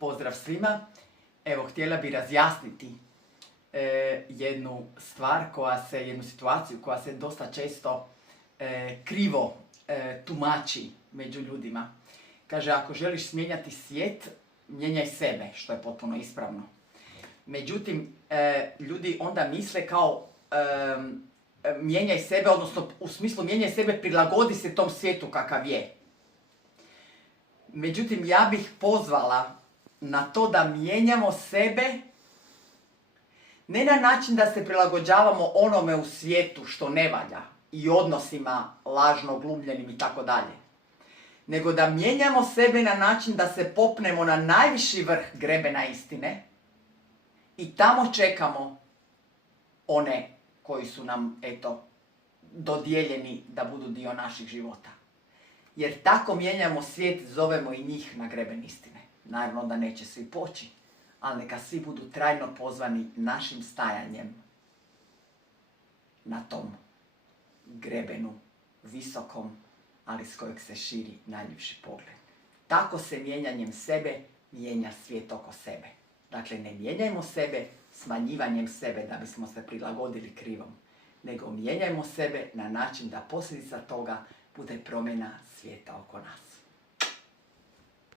Pozdrav svima. Evo, htjela bi razjasniti jednu stvar jednu situaciju koja se dosta često krivo tumači među ljudima. Kaže, ako želiš mijenjati svijet, mijenjaj sebe, što je potpuno ispravno. Međutim, ljudi onda misle kao mijenjaj sebe, odnosno u smislu mijenjaj sebe, prilagodi se tom svijetu kakav je. Međutim, ja bih pozvala na to da mijenjamo sebe ne na način da se prilagođavamo onome u svijetu što ne valja i odnosima lažno glumljenim i tako dalje, nego da mijenjamo sebe na način da se popnemo na najviši vrh grebena istine i tamo čekamo one koji su nam, dodijeljeni da budu dio naših života. Jer tako mijenjamo svijet, zovemo i njih na greben istine. Naravno da neće svi poći, ali neka svi budu trajno pozvani našim stajanjem na tom grebenu visokom, ali s kojeg se širi najljepši pogled. Tako se mijenjanjem sebe mijenja svijet oko sebe. Dakle, ne mijenjajmo sebe smanjivanjem sebe da bismo se prilagodili krivom, nego mijenjajmo sebe na način da posljedica toga bude promjena svijeta oko nas.